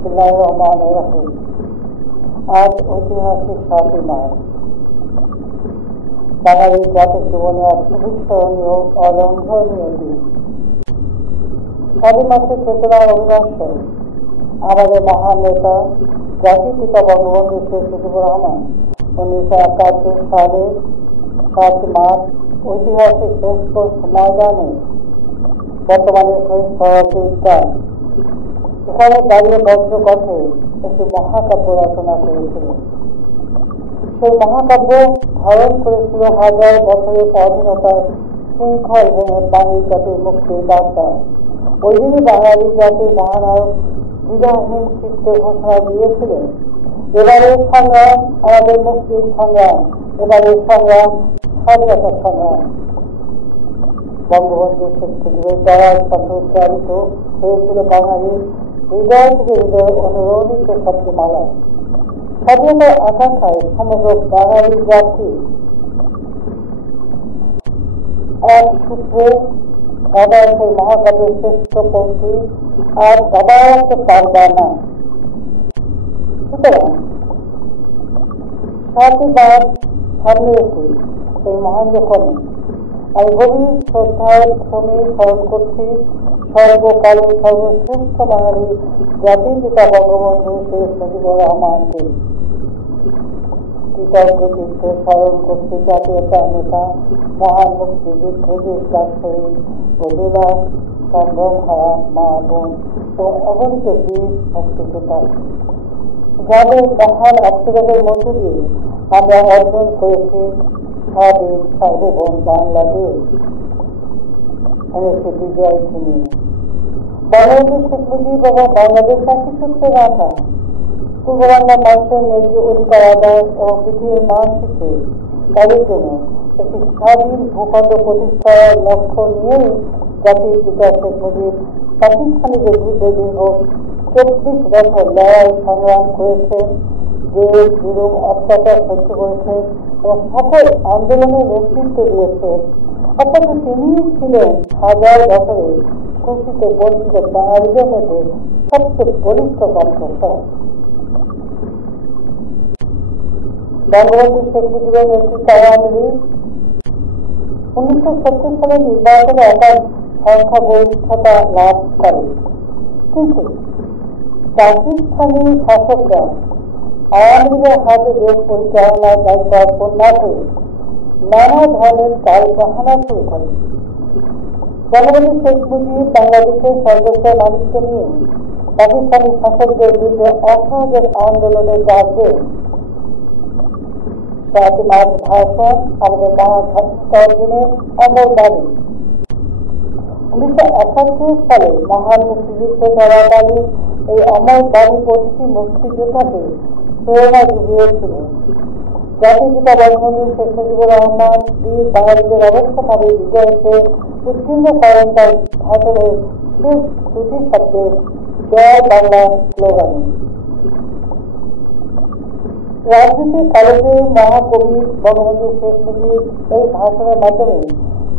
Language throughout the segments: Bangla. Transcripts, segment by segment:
বিসমিল্লাহির রহমানির রহিম। আজ ঐতিহাসিক ৭ই মার্চ, বাঙালি জাতির জীবনে এক অবিস্মরণীয় অলঙ্ঘনীয় দিন। ৭ই মার্চের চেতনার অবিনশ্বর আমাদের মহান নেতা জাতির পিতা বঙ্গবন্ধু শেখ মুজিবুর রহমান ১৯৭১ সালে ৭ মার্চ ঐতিহাসিক রেসকোর্স ময়দানে, বর্তমানে শহীদ সরাসি উদ্যান, এখানে দাঁড়িয়ে বজ্রকণ্ঠে একটি মহাকাব্য রচনা করেছিলেন। সেই মহাকাব্য ধারণ করেছিল হাজার বছরের স্বাধীনতার শৃঙ্খল ভেঙে বাঙালি জাতির মুক্তির বার্তা। ওই দিনই বাঙালি জাতির মহানায়ক দ্বিধাহীন চিত্তে ঘোষণা দিয়েছিলেন, এবারের সংগ্রাম আমাদের মুক্তির সংগ্রাম, এবারের সংগ্রাম স্বাধীনতার সংগ্রাম। বঙ্গবন্ধু শেখ মুজিবের দ্বারা উচ্চারিত হয়েছিল বাঙালির হৃদয় থেকে হৃদয় অনুরণিত শব্দমালা। স্বাধীনতার আকাঙ্ক্ষায় সমগ্র বাঙালি জাতি এক সূত্রে গাদায় সেই মহাকাব্যের শ্রেষ্ঠ পঙ্ক্তি আর গাদাতে পারবা না। সুতরাং ৭ই মার্চ সামনে রেখে এই মহেন্দ্রক্ষণে আমি গভীর শ্রদ্ধার সঙ্গে স্মরণ করছি সর্বকালের সর্বশ্রেষ্ঠ বাঙালি জাতির পিতা বঙ্গবন্ধু শেখ মুজিবুর রহমানকে। কৃতজ্ঞ চিত্তে স্মরণ করছি জাতীয়তার নেতা, মহান মুক্তিযুদ্ধে দেশটার শহীদ বধুলা, সম্ভ্রম হারা মা বোন ও অগণিত বীর মুক্তিযোদ্ধা, যাদের মহান আত্মত্যাগের মধ্য দিয়ে আমরা অর্জন করেছি স্বাধীন সার্বভৌম বাংলাদেশ, এনেছে বিজয় ছিনিয়ে। বঙ্গবন্ধু শেখ মুজিব এবং বাংলাদেশ একই সূত্রে গাঁথা। পূর্ব বাংলার মানুষের ন্যায্য অধিকার আদায় এবং পৃথিবীর মানচিত্রে তাদের জন্য একটি স্বাধীন ভূখণ্ড প্রতিষ্ঠার লক্ষ্য নিয়েই জাতির পিতা শেখ মুজিব পাকিস্তানিদের বিরুদ্ধে দীর্ঘ ২৪ বছর লড়াই সংগ্রাম করেছেন, যে জুলুম অত্যাচার সহ্য করেছেন এবং সকল আন্দোলনের নেতৃত্ব দিয়েছেন। অর্থাৎ তিনি ছিলেন হাজার বছরের শোষিত বঞ্চিত বাঙালিদের মধ্যে সবচেয়ে বলিষ্ঠ কণ্ঠস্বর। বঙ্গবন্ধু শেখ মুজিবের নেতৃত্বে আওয়ামী লীগ ১৯৭০ সালের নির্বাচনে একার সংখ্যাগরিষ্ঠতা লাভ করে, কিন্তু পাকিস্তানি শাসকরা আওয়ামী লীগের হাতে দেশ পরিচালনার দায়িত্ব অর্পণ না করে নানা ধরনের তালবাহানা শুরু করে। বঙ্গবন্ধু শেখ মুজিব বাংলাদেশের সর্বস্তরের মানুষকে নিয়ে পাকিস্তানি শাসকদের বিরুদ্ধে অসহযোগ আন্দোলনের ডাক দেন। ৭ই মার্চ ভাষণ আমাদের মহান স্বাধীনতা অর্জনের অমর বাণী। ১৯৭১ সালে মহান মুক্তিযুদ্ধ চলাকালীন এই অমর বাণী প্রতিটি মুক্তিযোদ্ধাকে প্রেরণা জুগিয়েছিল। জাতির পিতা বঙ্গবন্ধু শেখ মুজিবুর রহমান বীর বাঙালিদের অবশ্যভাবে বিজয়কে উত্তীর্ণ করেন তার ভাষণের শেষ দুটি শব্দে জয় বাংলা স্লোগানে। রাজনীতির কালজয়ী মহাকবি বঙ্গবন্ধু শেখ মুজিব এই ভাষণের মাধ্যমে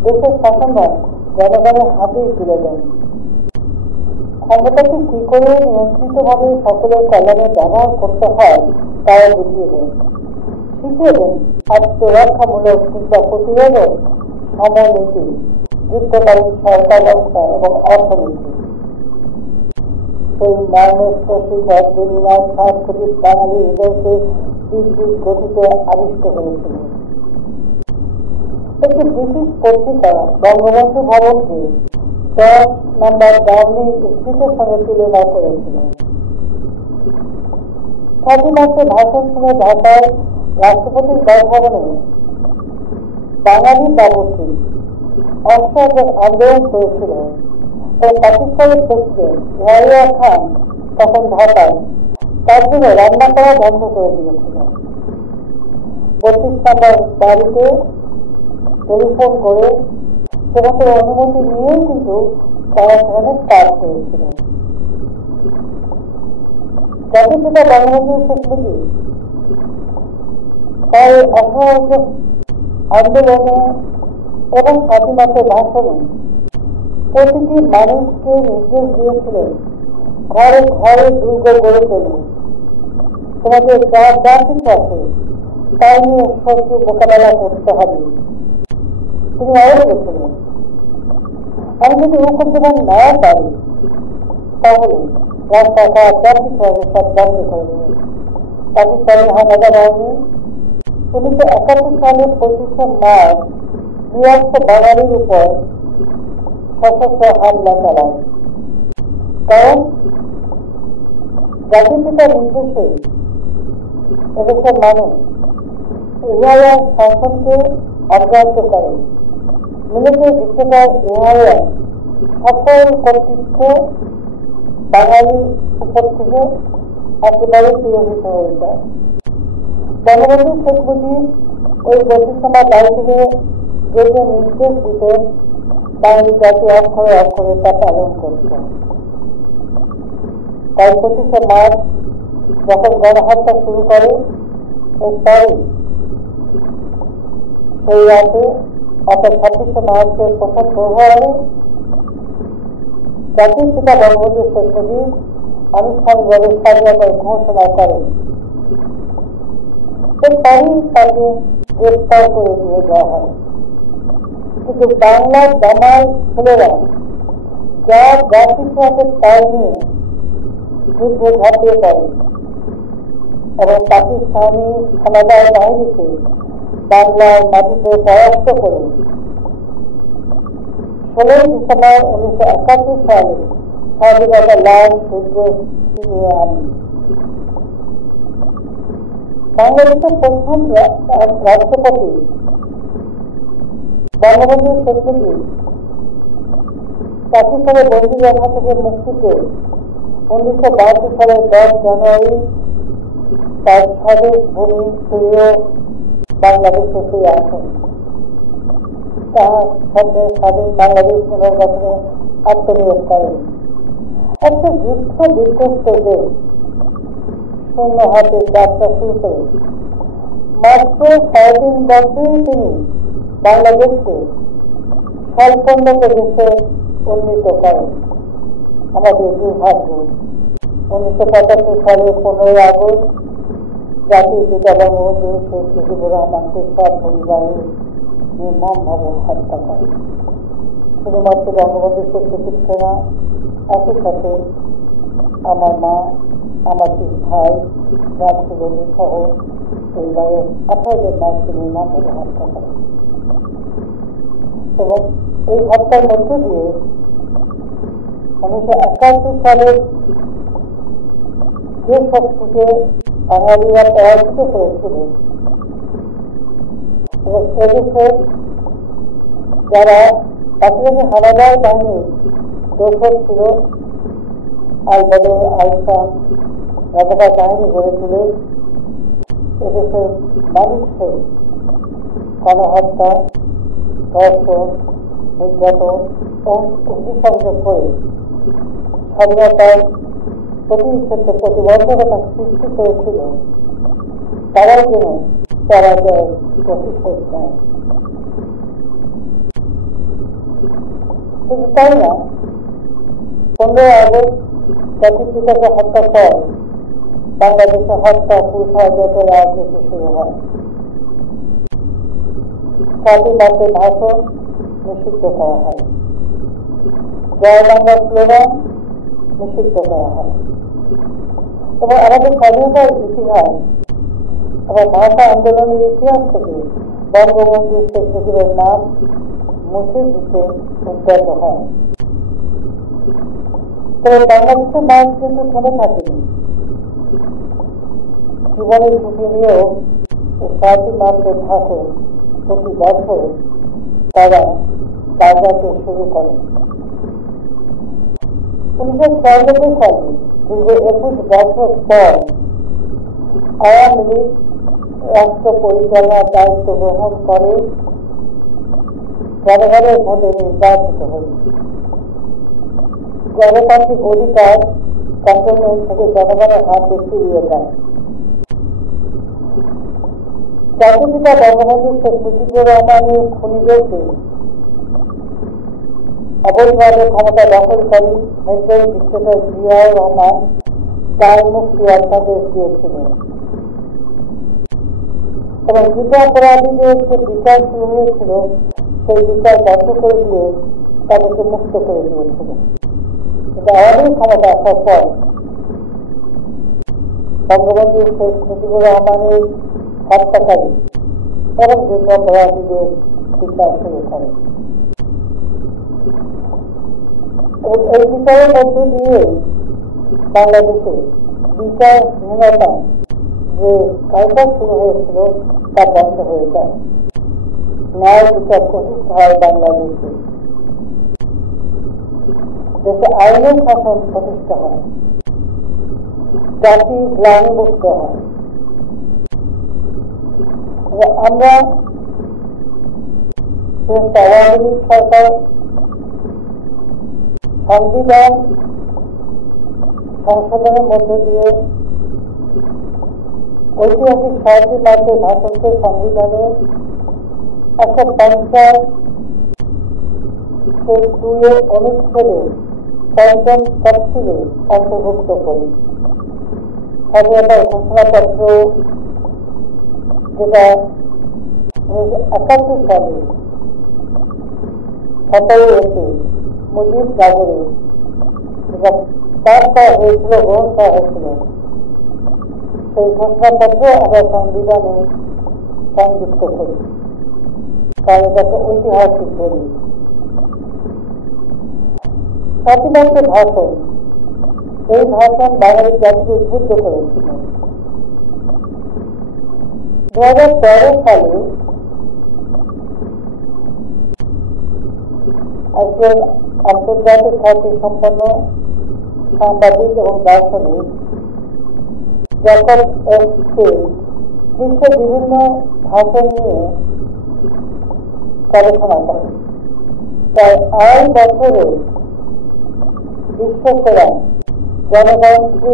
দেশের শাসনভার জনগণের হাতেই তুলে দেন। ক্ষমতাকে কি করে নিয়ন্ত্রিতভাবে সকলের কল্যাণে ব্যবহার করতে হয় তাও বুঝিয়ে দেন, শিখিয়ে দেন আত্মরক্ষামূলক কিংবা প্রতিরোধক সমরনীতি, যুদ্ধকালীন সরকার ব্যবস্থা এবং অর্থনীতি। সেই মর্মস্পর্শী বজ্রনীনাদ ৭ কোটি বাঙালি হৃদয়কে বিদ্যুৎ গতিতে আবিষ্ট করেছিল। একটি ব্রিটিশ পত্রিকা বঙ্গবন্ধু ভবনকে ১০ নম্বর ডাউনিং স্ট্রিটের সঙ্গে তুলনা করেছিল। ৭ই মার্চের ভাষণ শুনে ঢাকায় রাষ্ট্রপতির বাসভবনে বাঙালি বাবুর্চি অসহযোগ আন্দোলন করেছিল। পাকিস্তানের প্রেসিডেন্ট ইয়াহিয়া খান তখন ঢাকায় তার জন্য রান্না করা বন্ধ করে দিয়েছিল। ৩২ নম্বর বাড়িতে টেলিফোন করে সেখান থেকে অনুমতি নিয়েই কিন্তু তারা সেখানে কাজ করেছিল। জাতির পিতা বঙ্গবন্ধু শেখ মুজিব তার অসহযোগ আন্দোলনে এবং ৭ই মার্চের ভাষণে প্রতিটি মানুষকে নির্দেশ দিয়েছিলেন ঘরে ঘরে দুর্গ গড়ে তোলো, তোমাদের যা যা কিছু আছে তাই নিয়ে শত্রু মোকাবেলা করতে হবে। তিনি আরো বলেছিলেন, আমি যদি হুকুম দেবেন না পারি তাহলে রাস্তাঘাট যা কিছু আছে সব বন্ধ করে দেবে। পাকিস্তানি হানাদা বাহিনী 1971 সালে 25শে মার্চ নিরস্ত্র বাঙালির উপর সশস্ত্র হামলা চালায়। কারণ জাতির পিতার নির্দেশে এদেশের মানুষ ইহার শাসনকে অগ্রাহ্য করে। মিলিটারি ডিক্টেটর ইহার সকল কর্তৃত্ব বাঙালির উপর থেকে একেবারে তিরোহিত হয়ে যায়। বঙ্গবন্ধু শেখ মুজিব ওই 25 বাড়ি থেকে যে যে নির্দেশ দিতেন বাঙালি জাতি অক্ষরে অক্ষরে তা পালন করত। তাই 25শে মার্চ যখন গণহত্যা শুরু করে, এরপরে সেই রাতে অর্থাৎ 26শে মার্চের প্রথম প্রহরে জাতির পিতা বঙ্গবন্ধু শেখ মুজিব আনুষ্ঠানিকভাবে স্বাধীনতার ঘোষণা করেন। এরপরেই তাকে গ্রেফতার করে নিয়ে যাওয়া হয়। কিন্তু বাংলার দামাল ছেলেরা যা যা কিছু আছে তাই নিয়ে যুদ্ধে ঝাঁপিয়ে পড়ে এবং পাকিস্তানি হানাদার বাহিনীকে বাংলার মাটিতে পরাস্ত করে 16 ডিসেম্বর 1971 সালে স্বাধীনতা লাল সূর্য ছিনিয়ে আনে। বাংলাদেশের প্রথম রাষ্ট্রপতি বঙ্গবন্ধু শেখ মুজিব পাকিস্তানের বন্দিদশা থেকে মুক্তি পেয়ে 1972 সালের 10 জানুয়ারি তার স্বদেশ ভূমি প্রিয় বাংলাদেশে ফিরে আসেন। তার স্বপ্নের স্বাধীন বাংলাদেশ পুনর্গঠনে আত্মনিয়োগ করেন। একটা যুদ্ধ বিধ্বস্ত দেশ শূন্য হাতে যাত্রা শুরু করে মাত্র 3.5 বছরেই তিনি বাংলাদেশকে স্বল্পোন্নত দেশে উন্নীত করেন। আমাদের দুর্ভাগ্য 1975 সালের 15 আগস্ট জাতির পিতা বঙ্গবন্ধু শেখ মুজিবুর রহমানকে সব পরিবারে নির্মমভাবে হত্যা করে। শুধুমাত্র বঙ্গবন্ধু শেখ মুজিবকে না, একই সাথে আমার মা, আমার 3 ভাই, রাজ্যবন্ধু সহ পরিবারের 18 জন মানুষকে নির্মমভাবে হত্যা করে। এবং এই হত্যার মধ্য দিয়ে 1971 সালের যে শক্তিকে বাঙালিরা পরাজিত করেছিল এবং এদেশের যারা পাকিস্তানি হানাদার বাহিনীর দোসর ছিল, আল বদর, আল শাম, রাজাকার বাহিনী গড়ে তুলে এদেশের মানুষকে গণহত্যা, ধর্ষণ, নির্যাতন ও অগ্নিসংযোগ করে স্বাধীনতার প্রতিটি ক্ষেত্রে প্রতিবন্ধকতা সৃষ্টি করেছিল, তারাও যেন পরাজয়ের প্রতিশোধ নেয়। শুধু তাই না, 15 আগস্ট জাতির পিতাকে হত্যার পর বাংলাদেশে হত্যা, কুসংস্কার, রাজনীতি শুরু হয়। স্বাধীন বাংলার ভাষণ নিষিদ্ধ করা হয়, জয় বাংলা স্লোগান নিষিদ্ধ করা হয় এবং আমাদের স্বাধীনতার ইতিহাস এবং ভাষা আন্দোলনের ইতিহাস থেকে বঙ্গবন্ধু শেখ মুজিবের নাম মুছে দিতে উদ্যত হয়। তবে বাংলাদেশের মানুষ কিন্তু থেমে থাকেনি। জীবনের ঝুঁকি নিয়েও এই 7 মার্চের ভাষণ প্রতি বছর তারা বাজাতে শুরু করে। 1996 সালে দীর্ঘ 21 বছর পর আওয়ামী লীগ রাষ্ট্র পরিচালনার দায়িত্ব গ্রহণ করে, জনগণের ভোটে নির্বাচিত হল। গণতান্ত্রিক অধিকার ক্যান্টনমেন্ট থেকে জনগণের হাতে ফিরিয়ে দেয়। জাতির পিতা বঙ্গবন্ধু শেখ মুজিবুর রহমানের খুনিদেরকে অবৈধভাবে ক্ষমতা দখলকারী মিলিটারি ডিক্টেটর জিয়াউর রহমান দায় মুক্তি অধ্যাদেশ দিয়েছিলেন এবং যুদ্ধাপরাধীদের যে বিচার শুরু হয়েছিল সেই বিচার বন্ধ করে দিয়ে তাদেরকে মুক্ত করে দিয়েছিল। কিন্তু আওয়ামী ক্ষমতা আসার পর বঙ্গবন্ধু শেখ মুজিবুর রহমানের হত্যাকারী এবং যুদ্ধাপরাধীদের বিচার শুরু করে এবং এই বিচারের মধ্য দিয়ে বাংলাদেশে বিচারহীনতা যে কালচার শুরু হয়েছিল তা বন্ধ হয়ে যায়। ন্যায় বিচার প্রতিষ্ঠা হয় বাংলাদেশে, দেশে আইনের শাসন প্রতিষ্ঠা হয়, জাতি গ্লানিমুক্ত হয়। আমরা আওয়ামী লীগ সরকার সংবিধান সংশোধনের মধ্য দিয়ে ঐতিহাসিক 7 মার্চের ভাষণকে সংবিধানের 150 অনুচ্ছেদে 5ম তফসিলে অন্তর্ভুক্ত করি। স্বাধীনতার ঘোষণাপত্র যেটা 1971 সালে 17 এপ্রিল মুজিবনগরে যেটা পাস করা হয়েছিল, গ্রহণ করা হয়েছিল, সেই ঘোষণাপত্র আমরা সংবিধানে সংযুক্ত করি, কারণ এটা একটা ঐতিহাসিক দলিল। 7 মার্চের ভাষণ, এই ভাষণ বাঙালি জাতিকে উদ্বুদ্ধ করেছিল। 2013 সালে একজন আন্তর্জাতিক খ্যাতি সম্পন্ন সাংবাদিক এবং দার্শনিক জ্যাকব এস ফিল্ড বিশ্বের বিভিন্ন ভাষণ নিয়ে গবেষণা করেন। প্রায় 2.5 বছরে বিশ্বসেরা জনগণকে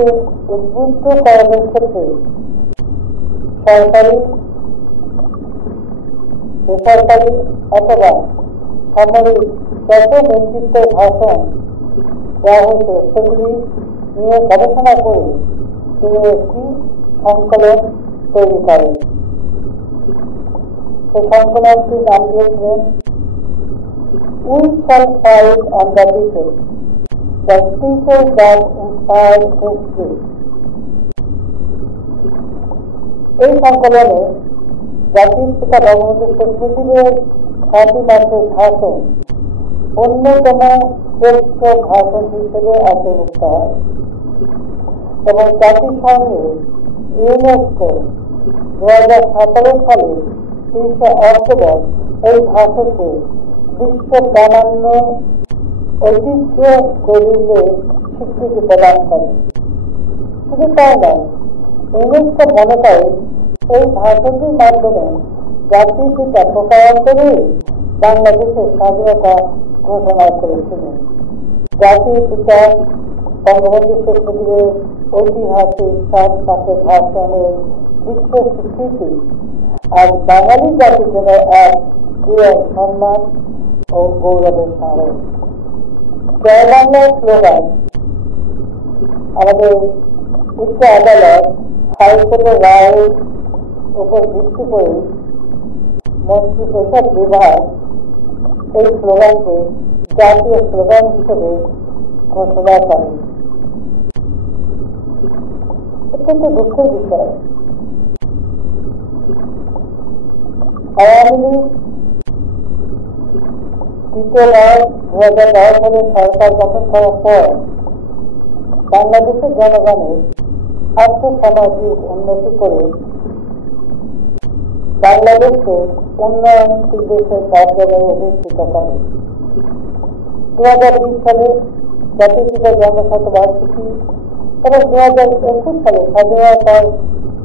উদ্বুদ্ধ করানোর ক্ষেত্রে সরকারি, বেসরকারি অথবা সামরিক যত নেতৃত্বের ভাষণ দেওয়া হয়েছিল সেগুলি নিয়ে গবেষণা করে তিনি একটি সংকলন তৈরি করেন। সেই সংকলনটির নাম দিয়েছিলেন we shall fight on the beaches, the speeches that inspired history. এই সংকলনে জাতির পিতা বঙ্গবন্ধু শেখ মুজিবের 7 মার্চের ভাষণ অন্যতম শ্রেষ্ঠ ভাষণ হিসেবে অন্তর্ভুক্ত হয় এবং জাতিসংঘে ইউনেস্কো 2017 সালে 30 অক্টোবর এই ভাষণকে বিশ্ব প্রামাণ্য ঐতিহ্য দলিলে স্বীকৃতি প্রদান করে। শুধু তাই নয়, ইউনেস্কো মনে করে এই ভাষণটির মাধ্যমে জাতির পিতা প্রকারান্তরে বাংলাদেশের স্বাধীনতা ঘোষণা করেছিলেন। জাতির পিতা বঙ্গবন্ধু শেখ মুজিবের ঐতিহাসিক 7 মার্চের ভাষণের বিশ্ব স্বীকৃতি আজ বাঙালি জাতির জন্য এক বিরাট সম্মান ও গৌরবের স্মারক। জয় বাংলার স্লোগান আমাদের উচ্চ আদালত হাইকোর্টের রায়ের উপর ভিত্তি করে মন্ত্রিপরিষদ বিভাগ এই স্লোগানকে জাতীয় স্লোগান হিসেবে ঘোষণা করে। অত্যন্ত দুঃখের বিষয়, আওয়ামী লীগ দ্বিতীয়বার 2010 সালে সরকার গঠন করার পর বাংলাদেশের জনগণের আর্থসামাজিক উন্নতি করে বাংলাদেশকে উন্নয়নশীল দেশের মর্যাদায় অধিষ্ঠিত করে। 2020 সালে জাতির পিতার জন্মশতবার্ষিকী এবং 2021 সালে স্বাধীনতার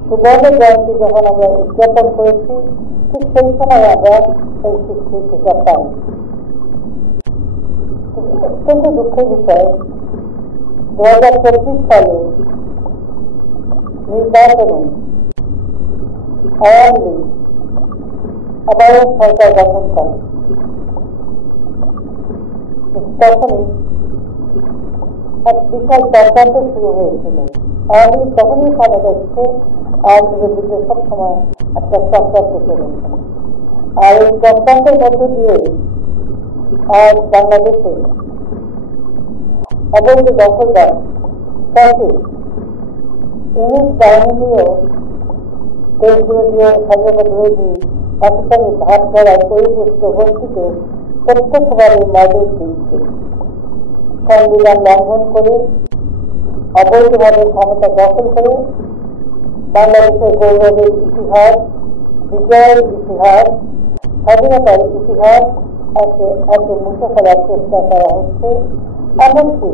সুবর্ণ জয়ন্তী যখন আমরা উদযাপন করেছি, ঠিক সেই সময় আমরা এই স্বীকৃতিটা পাই। অত্যন্ত দুঃখের বিষয়, 2024 সালে নির্বাচনে আওয়ামী লীগ আবারও সরকার গঠন করে তখনই এক বিশাল চক্রান্ত শুরু হয়েছিল। আওয়ামী লীগ তখনই ক্ষমতা এসেছে, আওয়ামী লীগের বিরুদ্ধে সবসময় একটা চক্রান্ত চলেছে। আর এই চক্রান্তের মধ্য দিয়ে আজ বাংলাদেশে অবৈধ দখলদার ফ্যাসিস্ট ইউনুস বাহিনীও দেশ বিরোধী ও স্বাধীনতা বিরোধী পাকিস্তানি ভাগ ধরার পরিপুষ্ট গোষ্ঠীকে প্রত্যক্ষভাবে মদত দিচ্ছে। সংবিধান লঙ্ঘন করে অবৈধভাবে ক্ষমতা দখল করে বাংলাদেশের গৌরবের ইতিহাস, বিজয়ের ইতিহাস, স্বাধীনতার ইতিহাস একে একে মুছে ফেলার চেষ্টা করা হচ্ছে। এমনকি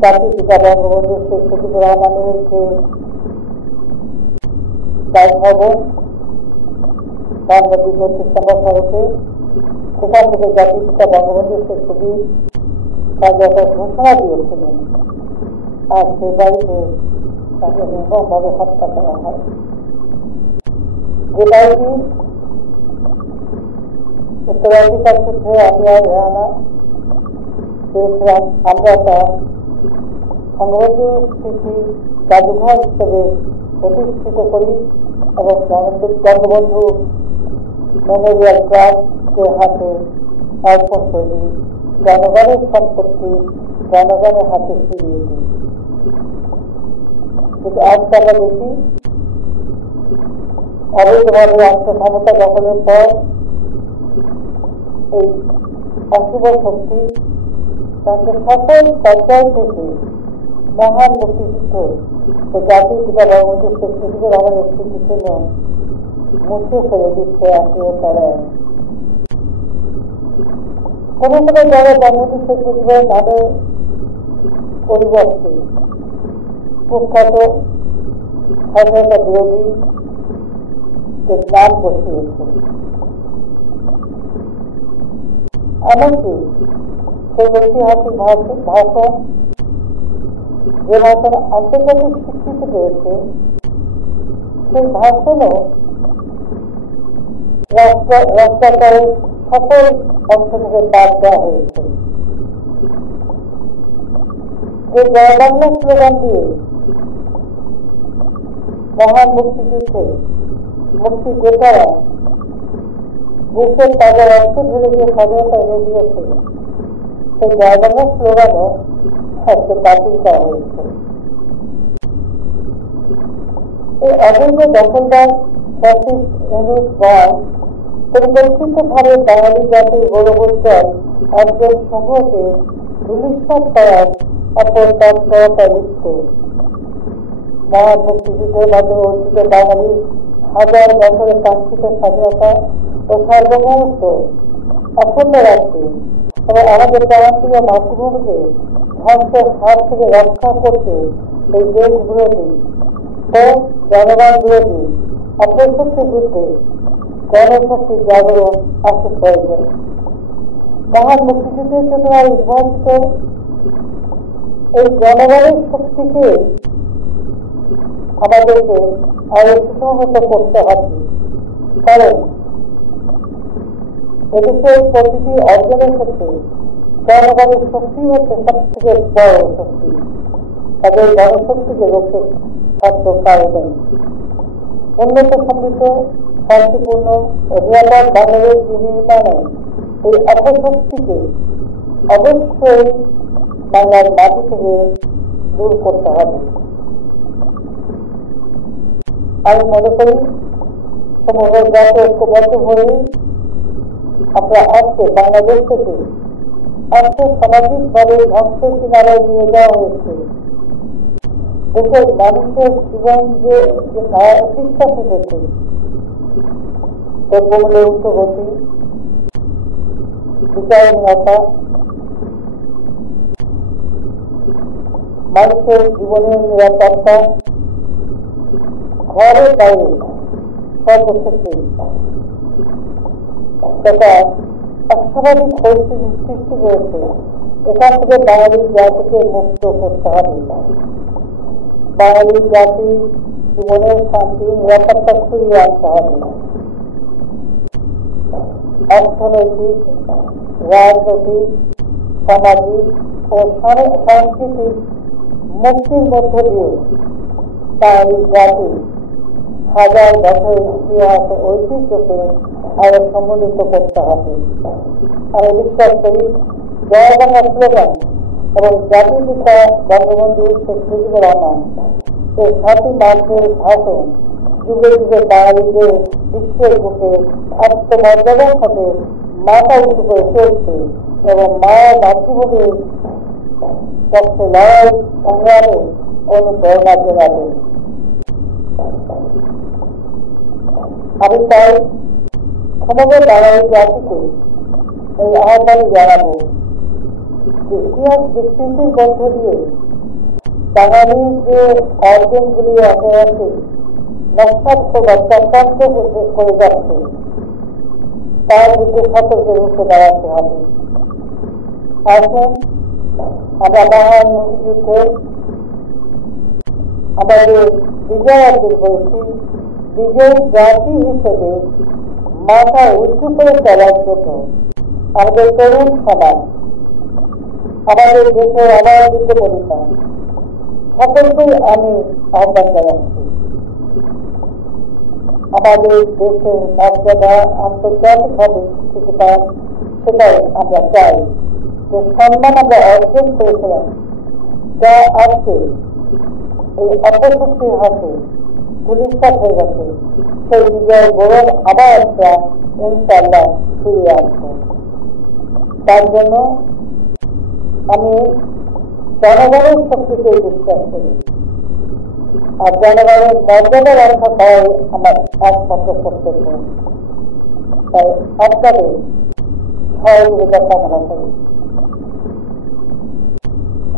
জাতির পিতা বঙ্গবন্ধু শেখ মুজিবুর রহমানের যে বাসভবন রাজনৈতিক ৩২ নম্বর সড়কে, সেখান থেকে জাতির পিতা বঙ্গবন্ধু শেখ মুজিব স্বাধীনতার ঘোষণা দিয়েছিলেন, আর সে বাড়িতে তাকে নির্মমভাবে হত্যা করা হয়। যে বাড়িটি উত্তরাধিকার সূত্রে আমি আর রেহানা পেয়েছিলাম, আমরা তা বঙ্গবন্ধু স্মৃতি জাদুঘর হিসেবে প্রতিষ্ঠিত করি এবং বঙ্গবন্ধু মেমোরিয়াল ট্রাস্টের হাতে অর্পণ করে দিই। জনগণের সম্পত্তি জনগণের হাতে ফিরিয়ে দিই। কিন্তু আজকে আমরা দেখি অবৈধভাবে রাষ্ট্র ক্ষমতা দখলের পর এই অশুভ শক্তি তাকে সকল পর্যায় থেকে মহান মুক্তিযুদ্ধ ও জাতির পিতা বঙ্গবন্ধু শেখ মুজিবুর রহমানের স্মৃতির জন্য মুছে ফেলে দিচ্ছে একের পর এক। কোনো কোনো জায়গায় বঙ্গবন্ধু শেখ মুজিবের নামের পরিবর্তে কুখ্যাত স্বাধীনতা বিরোধী নাম বসিয়েছে। এমনকি সেই ঐতিহাসিক ভাষণ, যে ভাষণ আন্তর্জাতিক স্বীকৃতি পেয়েছে, সেই ভাষণও রাষ্ট্রাচারের সকল অংশ থেকে বাদ দেওয়া হয়েছে। যে জয় বাংলা স্লোগান দিয়ে মহান মুক্তিযুদ্ধে মুক্তিযোদ্ধারা বুকের তাজা রক্ত ঢেলে দিয়ে স্বাধীনতা এনে দিয়েছে, সেই জয় বাংলা স্লোগানও একটা বাতিল করা হয়েছে। এই অবৈধ দখলদার ফ্যাসিস্ট ইউনুস গণ পরিকল্পিতভাবে বাঙালি জাতির গৌরবোজ্জ্বল একজন সমূহকে ধূলিসাৎ করার অপর তৎপরতা লিপ্ত। মহান মুক্তিযুদ্ধের মাধ্যমে অর্জিত বাঙালির হাজার বছরের কাঙ্ক্ষিত স্বাধীনতা ও সার্বভৌমত্ব অক্ষুণ্ণ রাখতে এবং আমাদের প্রাণপ্রিয় মাতৃভূমিকে ধ্বংসের হাত থেকে রক্ষা করতে এই দেশ বিরোধী ও জনগণ বিরোধী অপশক্তির বিরুদ্ধে গণশক্তির জাগরণ আসুক প্রয়োজন। মহান মুক্তিযুদ্ধের চেতনায় উদ্ভাসিত এই জনগণের শক্তিকে আমাদেরকে আরো সুসংহত করতে হবে। কারণ এদেশের প্রতিটি অর্জনের ক্ষেত্রে জনগণের শক্তি হচ্ছে সব থেকে বড় শক্তি। তাদের গণশক্তিকে রক্ষে সাধ্য কারো নেই। উন্নত সমৃদ্ধ শান্তিপূর্ণ ও নিরাপদ বাংলাদেশ বিনির্মাণে এই অপশক্তিকে অবশ্যই বাংলার মাটি থেকে দূর করতে হবে। আমি মনে করি সমগ্র জাতি ঐক্যবদ্ধ হয়ে আমরা আজকে বাংলাদেশ থেকে আর্থসামাজিক ভাবে ধ্বংসের কিনারায় নিয়ে যাওয়া হয়েছে। দেশের মানুষের জীবন যে বিশ্বাস উঠেছে, দ্রব্যমূল্যের ঊর্ধ্বগতি, বিচারহীনতা, মানুষের জীবনের নিরাপত্তা, ঘরের বাইরে সর্বক্ষেত্রে একটা অস্বাভাবিক পরিস্থিতির সৃষ্টি করেছে। এখান থেকে বাঙালি জাতিকে মুক্ত করতে হবে। বাঙালি জাতির জীবনের শান্তি নিরাপত্তা ফিরিয়ে আনতে হবে। অর্থনৈতিক, রাজনৈতিক, সামাজিক ও সাংস্কৃতিক মুক্তির মধ্য দিয়ে বাঙালি জাতি হাজার বছরের ইতিহাস ও ঐতিহ্যকে আরো সম্মিলিত করতে হবে। আমি বিশ্বাস করি জয় বাংলা স্লোগান এবং জাতির পিতা বঙ্গবন্ধু শেখ মুজিবুর রহমান এই 7ই মার্চের ভাষণ যুগে যুগে বাঙালিদের বিশ্বের বুকে আত্মমর্যাদার সাথে মাথা উঁচু করে চলছে এবং মাতৃভূমির পক্ষে লড়াই সংগ্রামে অনুপ্রেরণা যোগাবে। আমি তাই সমগ্র বাঙালি জাতিকে এই আহ্বান জানাবো যে ইতিহাস বিকৃতির মধ্য দিয়ে বাঙালির যে অর্জনগুলি একে একে নস্বাত বা চক্রান্ত করে যাচ্ছে তার বিরুদ্ধে সকলকে রুখে দাঁড়াতে হবে। আসুন আমরা মহান মুক্তিযুদ্ধে আমাদের বিজয় অর্জন করেছি, বিজয়ী জাতি হিসেবে মাথা উঁচু করে চলার জন্য আমাদের তরুণ সমাজ, আমাদের দেশের অবাধিত পরিবার সকলকেই আমি আহ্বান জানাচ্ছি। আমাদের দেশের মর্যাদা আন্তর্জাতিকভাবে স্বীকৃতি পান, সেটাই আমরা চাই। যে সম্মান আমরা অর্জন করেছিলাম যা আজকে এই অপশক্তির হাতে ধূলিসাৎ হয়ে গেছে, সেই বিজয়ের গৌরব আবার একটা ইনশাআল্লাহ ফিরিয়ে আসবে। তার জন্য আমি জনগণের শক্তিকে বিশ্বাস করি, আর জনগণের মর্যাদা রক্ষা করাই আমার একমাত্র কর্তব্য। তাই আপনাদের সহযোগিতা কামনা করি।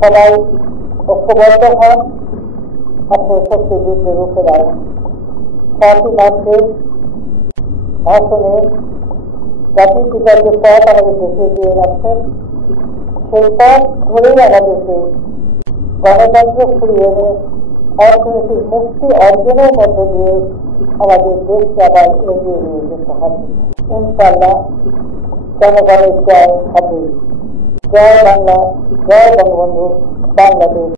সবাই ঐক্যবদ্ধ হন, আপনার শক্তির বিরুদ্ধে রুখে দাঁড়ান। 7ই মার্চের ভাষণে জাতির পিতার যে পথ আমাদের দেখিয়ে দিয়ে যাচ্ছেন, সেই পথ ধরেই আমাদেরকে গণতন্ত্র ফিরিয়ে এনে অর্থনৈতিক মুক্তি অর্জনের মধ্য দিয়ে আমাদের দেশকে আবার এগিয়ে নিয়ে যেতে হবে। ইনশাআল্লাহ জনগণের জয় হবে। জয় বাংলা, জয় বঙ্গবন্ধু, বাংলাদেশ।